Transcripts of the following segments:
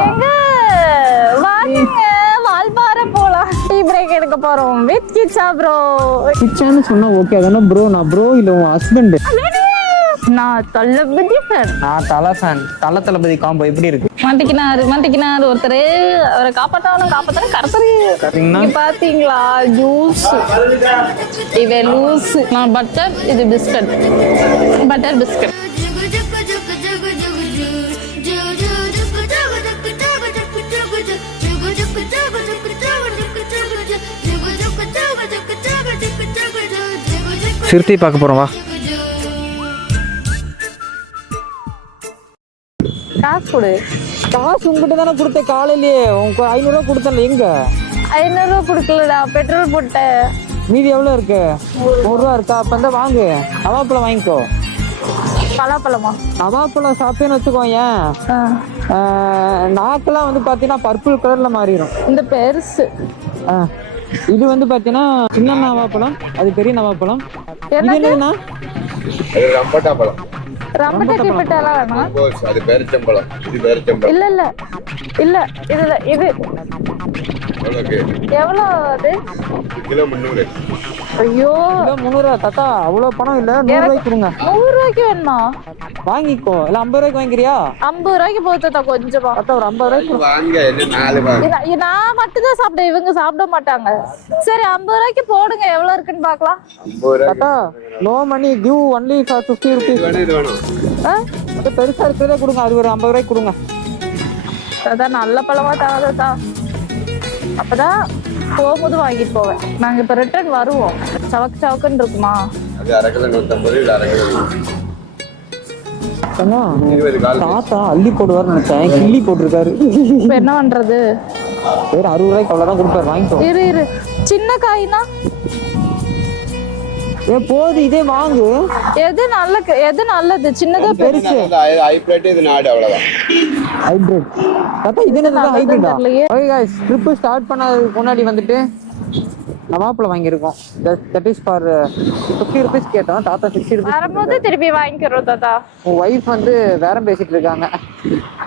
ஆயிட்டா. வால்பாறை போலாம். Tea break எடுக்க போறோம் வித் கிச்சா ப்ரோ. கிச்சான்னு சொன்னா ஓகே அதானே ப்ரோ. நான் ப்ரோ இல்ல உன் ஹஸ்பண்ட். நான் தளபதி ஃபேன். நான் தலை ஃபேன். தளபதி காம்போ எப்படி இருக்கு? மாட்டிக்கினாரு ஒருத்தர். அவரை காப்பாத்தாலும் கருத்தரு பாத்தீங்களா? ஜூஸ் இவன் லூஸ். நான் பட்டர், இது பிஸ்கட். Butter biscuit. சிறுத்தை பார்க்க போறோம் வா. காசு கொடு. காசு உங்ககிட்ட தானே கொடுத்தேன் காலையிலேயே. உனக்கு 500 ரூபா கொடுத்தேன். எங்க 500 ரூபா கொடுக்கலடா, பெட்ரோல் போட்டேன். மீதி எவ்வளோ இருக்கு? 100 ரூபா இருக்கா? அப்போ இந்த வாங்கு, நவாப்பழம் வாங்கிக்கோ. பலாப்பழமா? நவாப்பழம் சாப்பிட்டேன்னு வச்சுக்கோ. ஏன் நாக்கெல்லாம் வந்து பார்த்தீங்கன்னா பர்பிள் கலர்ல மாறிடும். இந்த பெருசு இது வந்து பார்த்தீங்கன்னா சின்ன நவாப்பழம், அது பெரிய நவாப்பழம். இது என்னதுன்னா ரம்பட்டா பழம். ரம்பட்டா கிப்பட்டாலாம் வேணாம். அது பேரிச்சம்பழம். இது பேரிச்சம்பழம். இல்ல இதுல இது எவ்வளோ அது? கிலோ 300. ஐயோ கிலோ 300 ரூபா. தாத்தா அவ்வளோ பணம் இல்லை, 100 ரூபாய்க்கு கொடுங்க. 100 ரூபாய்க்கு வேணுமா? வாங்கிக்கோ. இல்லை 50 ரூபாய்க்கு வாங்கிக்கிறியா? 50 ரூபாய்க்கு போகுது தாத்தா. கொஞ்சமா தாத்தா ஒரு 50 ரூபாய்க்கு வாங்க. என்ன 4 வாங்க. நான் மட்டும் தான் சாப்பிட்டேன், இவங்க சாப்பிட மாட்டாங்க. சரி 50 ரூபாய்க்கு போடுங்க, எவ்வளவு இருக்குன்னு பாக்கலாம். 50 ரூபாய். தாத்தா no money, give only for 50 rupees. இது வேணும். அது பெருசா இருக்கிறதே கொடுங்க. அது ஒரு 50 ரூபாய்க்கு கொடுங்க. தாத்தா நல்ல பழமா தாத்தா, அப்பதான் போகும்போது வாங்கிட்டு போவேன். நாங்க இப்ப ரிட்டர்ன் வருவோம். சவக்குன்னு இருக்குமா? அது அரை கிலோ 150. இது அரை கிலோ 20 கால். தாத்தா அள்ளி போடுவார்னு நினைச்சேன், கிள்ளி போட்டிருக்காரு. இப்ப என்ன பண்றது? வேற 60 ரூபாய்க்கு அவ்வளவுதான் கொடுப்பாரு. வாங்கிக்கோ. இரு சின்ன காய்னா போது, இதே வாங்கு. எது நல்லது? சின்னதா பெருசு? ஹைபிரிட். இது நாடு அவ்வளவுதான். ஹைபிரிட். தாத்தா இது என்ன ஹைபிரிட்டா? ஓகே गाइस, ட்ரிப் ஸ்டார்ட் பண்ணதுக்கு முன்னாடி வந்துட்டு நவாப்பழம் வாங்கியிருக்கோம். தட் இஸ் ஃபார் 50 ருபீஸ் கேட்டோம். தாத்தா 60 ருபீஸ் வரும்போது திருப்பி வாங்கிக்கிறோம் தாத்தா. உன் ஒய்ஃப் வந்து பேரம் பேசிட்டு இருக்காங்க.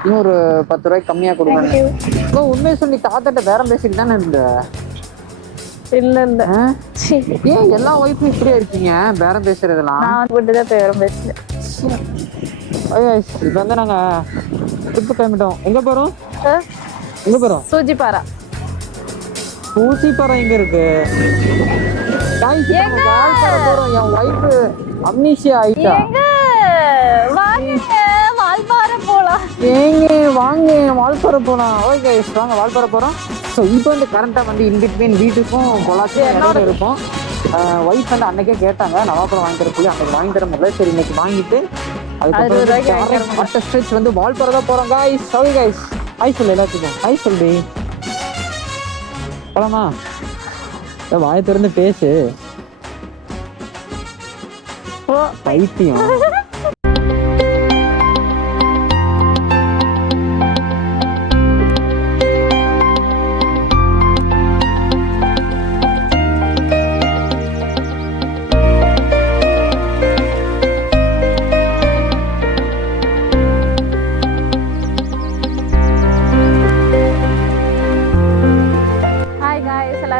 இன்னும் ஒரு 10 ரூபாய்க்கு கம்மியா கொடுங்க. உண்மையை சொல்லி தாத்தாட்ட பேரம் பேசிட்டு தானே இருந்த? இல்ல ஏன் எல்லா ஒய்ஃபும் இப்படியா இருக்கீங்க பேரம் பேசுறதெல்லாம்? நான் மட்டும்தான் பேரம் பேசுறேன். இப்போ வந்து நாங்க ட்ரிப்பு கிளம்பிட்டோம். எங்க போறோம்? சூஜிபாரா. ஊசிப்பாறை எங்க இருக்கு? வால்பாறை போறோம். என் ஒய்ஃப் அம்னீஷியா ஆயிட்டா. வால்பாறை போலாம். வாங்க வால்பாறை போலாம். ஓகே வாங்க வால்பாறை போறோம். ஸோ இப்போ வந்து கரண்டாக வந்து இன்பிட்வீன் வீட்டுக்கும் பொள்ளாச்சியும் இருக்கும். ஒய்ஃப் வந்து அன்னைக்கே கேட்டாங்க நவாப்பழம் வாங்கி தர சொல்லி. அன்னைக்கு வாங்கி தர முடியல. சரி இன்னைக்கு வாங்கிட்டு அதுக்கப்புறம் அடுத்த ஸ்ட்ரெச் வந்து வால்பாறை தான் போறோம். காய்ஸ் ஓகே காய்ஸ், ஹாய் சொல்லு எல்லாத்துக்கும். ஹாய் சொல்லு. போலாமா? வாயை திறந்து பேசு. பைத்தியம்.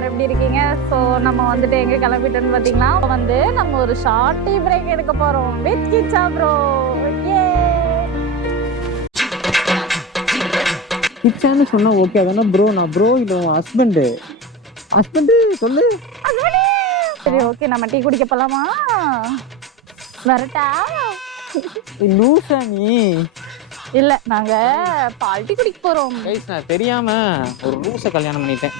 எப்படி இருக்கீங்க? ஸோ நம்ம வந்துட்டு எங்கே கிளம்பிட்டோன்னு பார்த்தீங்கன்னா வந்து நம்ம ஒரு ஷார்ட் டீ பிரேக் எடுக்க போகிறோம் வித் கிச்சா ப்ரோ. கிச்சான்னு சொன்னா ஓகே அதானே ப்ரோ. நான் ப்ரோ இல்லை உன் ஹஸ்பண்ட் சொல்லு. சரி ஓகே, நம்ம டீ குடிக்க போகலாமா? வரட்டா? லூசா நீ? இல்லை, நாங்கள் பால் டீ குடிக்க போகிறோம். நான் தெரியாம ஒரு லூசை கல்யாணம் பண்ணிட்டேன்.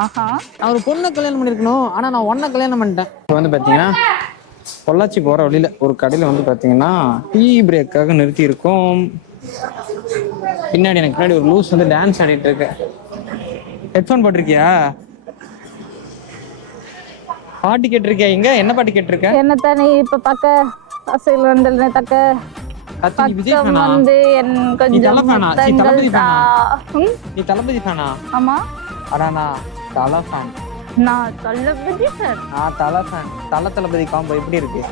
ஆஹா, நான் ஒரு பொண்ணை கல்யாணம் பண்ணிருக்கணும். ஆனா நான் ஒன்ன கல்யாணம் பண்ணிட்டேன். இப்போ வந்து பாத்தீங்கன்னா பொள்ளாச்சி போற வழியில ஒரு கடையில வந்து பாத்தீங்கன்னா டீ பிரேக்காக நிறுத்தி இருக்கோம். பின்னாடி எனக்கு பின்னாடி ஒரு லூஸ் வந்து டான்ஸ் ஆடிட்டு இருக்கு. ஹெட்ஃபோன் போட்டிருக்கியா? பாட்டு கேட்டிருக்கியா? எங்க என்ன பாட்டு கேட்டிருக்க? என்னத்த நீ இப்ப பக்க அசைல் வந்தல்னே தக்க பக்கம் வந்து என் கொஞ்சம் நீ தளபதி ஃபேனா? ஆமா. அடானா தலை ஃபேன். நான் தளபதி ஃபேன். நான் தலை ஃபேன். தளபதி காம்போ எப்படி இருக்கு?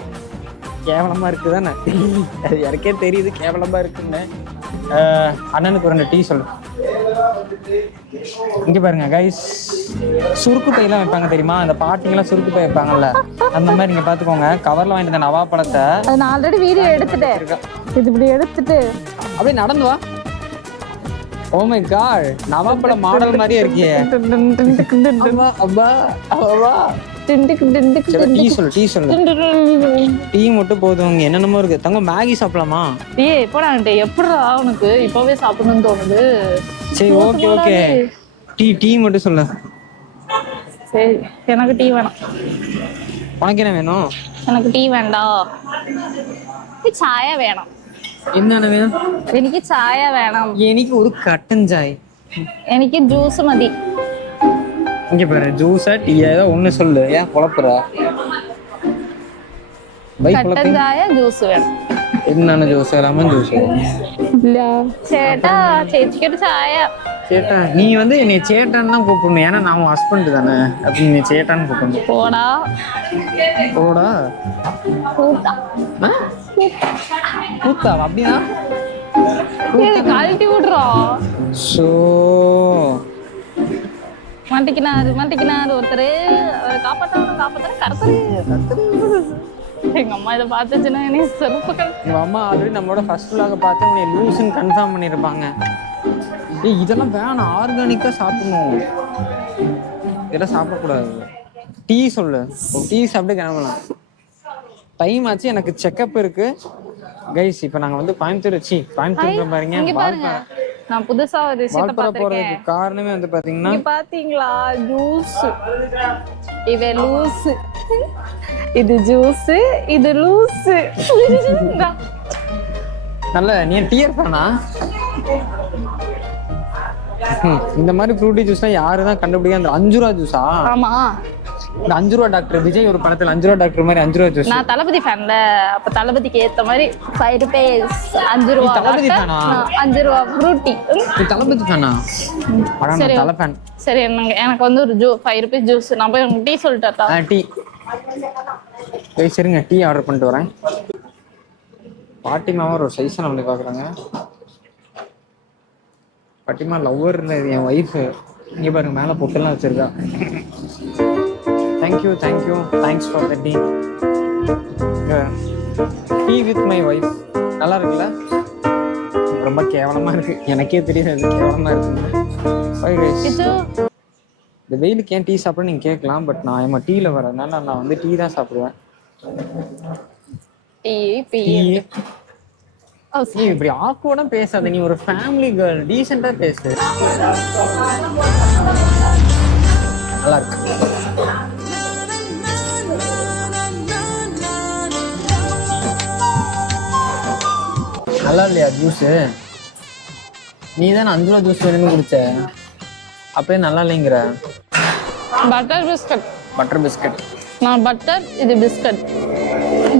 கேவலமா இருக்குதானே? எனக்கே தெரியுது கேவலமா இருக்குன்னு. அண்ணனுக்கு 2 டீ சொல்லு. இங்கே பாருங்க கைஸ், சுருக்கு பையெல்லாம் வைப்பாங்க தெரியுமா, அந்த பாட்டிங்கெல்லாம் சுருக்கு பை வைப்பாங்கல்ல, அந்த மாதிரி நீங்கள் பார்த்துக்கோங்க. கவரில் வாங்கிட்டு நவா பழத்தை அது நான் ஆல்ரெடி வீடியோ எடுத்துட்டேன். இது இப்படி எடுத்துட்டு அப்படியே நடந்து வா. ஓ மை காட், நவாப்பழம் மாடல் மாதிரியே இருக்கியே. டீ சொல்லு. டீ மட்டும் போதும். என்னென்னமோ இருக்கு தங்கம். மேகி சாப்பிடலாமா? ஏய் போடான்ட்டு எப்படிடா உனக்கு இப்பவே சாப்பிடணும்னு தோணுது? சரி ஓகே. டீ மட்டும் சொல்லு. சரி எனக்கு டீ வேணாம். உனக்கு என்ன வேணும்? எனக்கு டீ வேண்டாம், சாயா வேணும். என்னென்ன வேணும்? എനിക്ക് ചായ വേണം. എനിക്ക് ഒരു കട്ടൻ ചായ. എനിക്ക് ജ്യൂസ് മതി. இங்க பாரு, ஜூஸா டீயா ஏதோ ஒண்ணு சொல்லு. ஏன் குழப்புற? കട്ടൻ ചായ ജ്യൂസ് വേണം. என்னென்ன ஜூஸ்? லெமன் ஜூஸ் ഇല്ല ചേട്ടാ, ചേച്ചിക്കൊരു ചായ. சேட்டா, நீ வந்து என்னை சேட்டான்னு தான் கூப்பிடணும், ஏன்னா நான் உன் ஹஸ்பண்ட் தானே. அப்படி நீ சேட்டான்னு கூப்பிடணும். போடா கூத்தா. கூத்தா அப்படியா? கழட்டி விடுறோம். ஸோ மாட்டிக்கினாரு ஒருத்தர். அவரை காப்பாற்ற கருத்து. எங்க அம்மா இதை பார்த்துச்சுன்னா என்ன செருப்பு. உங்க அம்மா ஆல்ரெடி நம்மளோட ஃபர்ஸ்ட் vlog பார்த்து உன்னை லூசுன்னு கன்ஃபார்ம் பண்ணியிருப்பாங்க. ஏய் இதெல்லாம் வேணாம், ஆர்கானிக்காக சாப்பிடணும். இதெல்லாம் சாப்பிடக்கூடாது. டீ சொல்லு. டீ சாப்பிட்டு கிளம்பலாம். டைம் ஆச்சு, எனக்கு செக்கப் இருக்கு கைஸ். இப்போ நாங்கள் வந்து கோயம்புத்தூர் பாருங்க. நான் புதுசா ஒரு விஷயத்தை போறதுக்கு காரணமே வந்து பாத்தீங்கன்னா, பாத்தீங்களா, ஜூஸ். இது லூஸ், இது ஜூஸ், இது லூஸ். நல்ல நீ டீயர் ஃபேனா? இந்த மாதிரி ஃப்ரூட்டி ஜூஸ்லாம் யாரு தான் கண்டுபிடிக்க? அந்த 5 ரூபா ஜூஸா? ஆமா, இந்த 5 ரூபா டாக்டர் விஜய் ஒரு படத்துல 5 ரூபா டாக்டர் மாதிரி 5 ரூபா ஜூஸ். நான் தளபதி ஃபேன்ல, அப்ப தளபதிக்கு ஏத்த மாதிரி 5 ரூபீஸ் 5 ரூபா. தளபதி ஃபேனா? 5 ரூபா ஃப்ரூட்டி. நீ தளபதி ஃபேனா? சரி தல ஃபேன். சரி, எனக்கு வந்து ஒரு 5 ரூபீஸ் ஜூஸ். நான் போய் உங்களுக்கு டீ சொல்லிட்டா? டீ சரிங்க, டீ ஆர்டர் பண்ணிட்டு வரேன். பாட்டிமாவை ஒரு சைஸா நம்மளை பாக்குறாங்க. பாட்டிமா லவ்வர் இல்லை, இது என் ஒய்ஃபு. இங்கே பாருங்க, மேலே பொட்டெல்லாம் வச்சிருக்கா. Thank you thanks for the tea. Tea with my wife. நல்லா இருக்குல்ல? ரொம்ப கேவலமா இருக்கு, எனக்கே தெரியாது அது கேவலமா இருக்குன்னு. இந்த வெயிலுக்கு ஏன் டீ சாப்பிட நீங்க கேட்கலாம். பட் நான் ஏமா டீல வரதுனால நான் வந்து டீ தான் சாப்பிடுவேன். நீ இப்படி ஆக்வர்டா பேசாத. நீ ஒரு ஃபேமிலி கேர்ள், டீசெண்டா பேசு. நல்லா இருக்கு. நல்லா இல்லையா ஜூஸ்? நீ தானே 5 ரூபா ஜூஸ் வேணும்னு குடிச்ச, அப்படியே நல்லா இல்லைங்கிற. Butter biscuit. நான் பட்டர், இது பிஸ்கட்.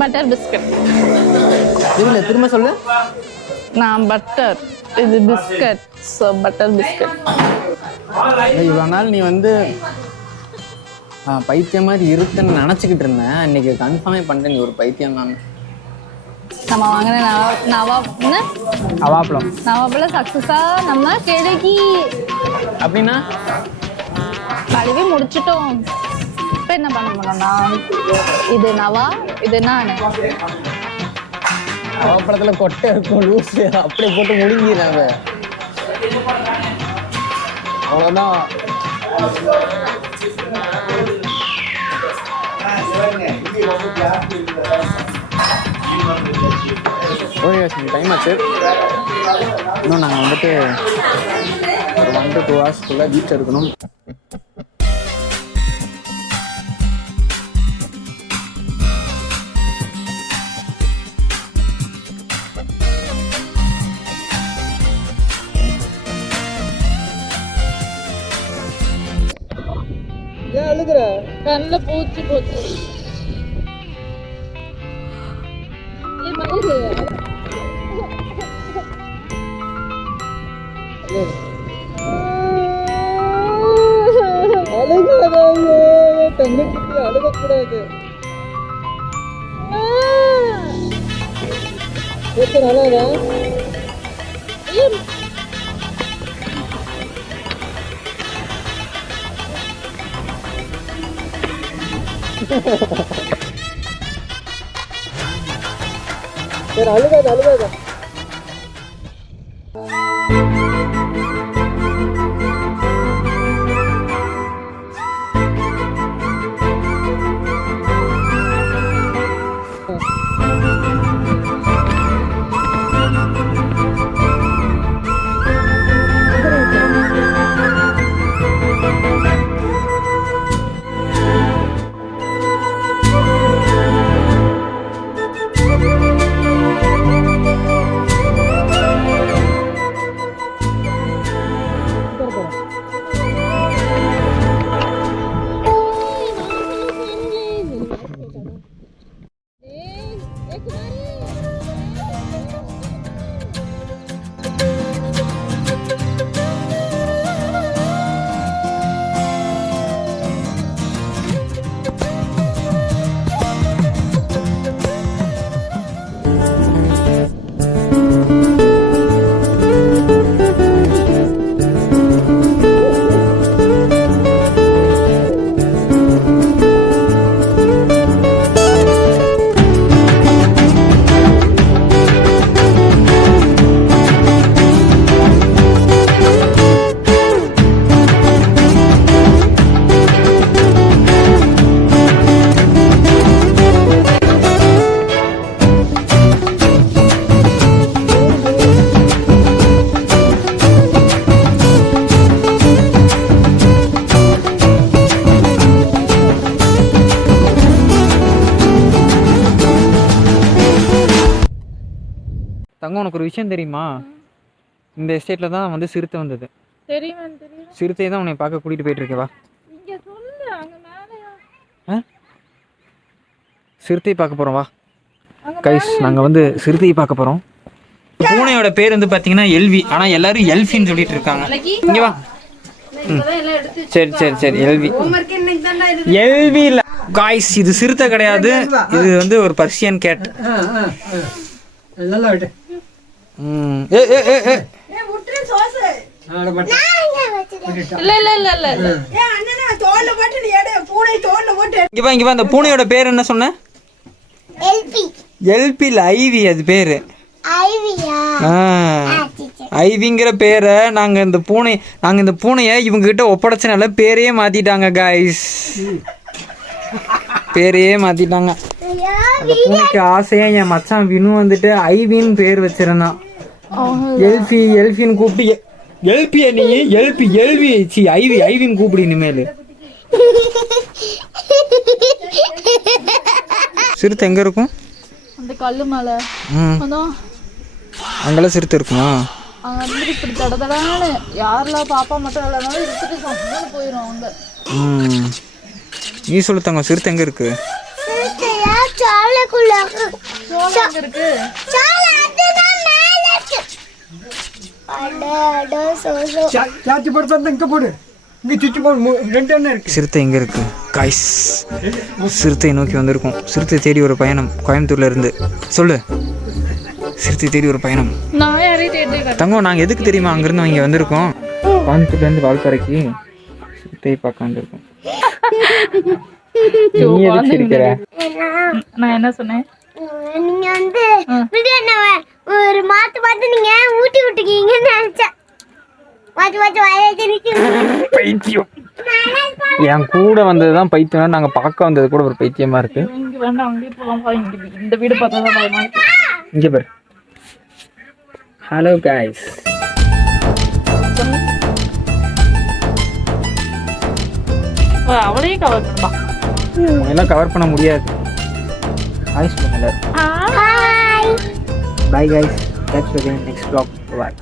Butter biscuit. இல்ல திரும்ப சொல்லு. நான் பட்டர், இது பிஸ்கட். So butter biscuit. இவ்வளவு நாள் நீ வந்து பைத்தியம் மாதிரி இருக்குன்னு நினைச்சுக்கிட்டு இருந்தேன். இன்னைக்கு கன்ஃபார்மே பண்ணிட்டேன், நீ ஒரு பைத்தியம் தான். நம்ம வாங்கின நவாப்பழம் சக்சஸா நம்ம கிடைக்கி. அப்படின்னா கழுவி முடிச்சிட்டோம். இப்ப என்ன பண்ண முடியும்னா, இது நவா, இது நான். நவாப்பழத்துல கொட்டை இருக்கும், லூசு. அப்படியே போட்டு முடிஞ்சிடாங்க, அவ்வளவுதான். டைம் ஆச்சு. இன்னும் நாங்கள் வந்துட்டு ஒரு 1 to 2 hours வீட்டில் இருக்கணும். அழுகுற கண்ணில் பூச்சி போச்சு. தங்கச்சிக்கு அழுகக்கூடாது. சரி அழுகாத அழுகாத. தங்கம், உனக்கு ஒரு விஷயம் தெரியுமா? இந்த எஸ்டேட்டில் தான் வந்து சிறுத்தை வந்தது. தெரியுமா? தெரியும். சிறுத்தையை தான் உன்னை பார்க்க கூட்டிகிட்டு போயிட்டு இருக்கேவா? இங்க சொல்லு, அங்க மேலயா? சிறுத்தையை பார்க்க போகிறோம் வா கைஸ். நாங்கள் வந்து சிறுத்தையை பார்க்க போகிறோம். பூனையோட பேர் வந்து பார்த்தீங்கன்னா எல்வி, ஆனால் எல்லாரும் எல்ஃபின்னு சொல்லிட்டு இருக்காங்க. இங்கே வா. சரி சரி சரி, எல்வி. எல்வி இல்லை காய்ஸ், இது சிறுத்தை கிடையாது, இது வந்து ஒரு பர்ஷியன் கேட். இந்த பூனையோட பேர் என்ன சொன்ன? எல்பி இல்ல, ஐவி. அது பேரு ஐவிங்கிற பேரை நாங்க இந்த பூனைய இவங்க கிட்ட ஒப்படைச்சனால பேரையே மாத்திட்டாங்க காய்ஸ். பேரையே மாத்திட்டாங்க. அந்த பூனைக்கு ஆசையா என் மச்சான் வினு வந்துட்டு ஐவின்னு பேர் வச்சிருந்தான். எல்பின்னு கூப்பிட்டு எல்பியா நீ? எல்வி சி ஐவின்னு கூப்பிடு இனிமேல். சிறுத்தை எங்க இருக்கும்? அந்த கல்லு மேல. அங்கெல்லாம் சிறுத்தை இருக்குமா? அங்க வந்து இப்படி தடதடான்னு யாரெல்லாம் பாப்பா மட்டும் இல்லைனாலும் எடுத்துட்டு சம்பளம் போயிடும் அவங்க. நீ சொல்லு தங்கம், சிறுத்தை எங்க இருக்கு? சிறுத்தை எங்க இருக்கு காய்ஸ்? சிறுத்தை நோக்கி வந்திருக்கோம். சிறுத்தை தேடி ஒரு பயணம் கோயம்புத்தூர்ல இருந்து. சொல்லு, சிறுத்தை தேடி ஒரு பயணம். தங்கம், நாங்க எதுக்கு தெரியுமா அங்கிருந்து இங்க வந்திருக்கோம்? கோயம்புத்தூர்ல இருந்து வால்பாறைக்கு சிறுத்தையை பார்க்க வந்திருக்கோம். நான் என்ன சொன்னேன்? நீங்க வந்து ஒரு மாத்து பார்த்து நீங்க ஊட்டி விட்டுக்கீங்கன்னு நினைச்சேன். பைத்தியம். என் கூட வந்ததுதான் பைத்தியம். நாங்க பார்க்க வந்தது கூட ஒரு பைத்தியமா இருக்கு. இந்த வீடு பார்த்தா இங்க பாரு. Hello guys. அவளையும் கவர் பண்ணா. எல்லாம் கவர் பண்ண முடியாது. ஹாய் சொல்லுங்க. Hi. Bye guys. Catch you again next vlog. Bye.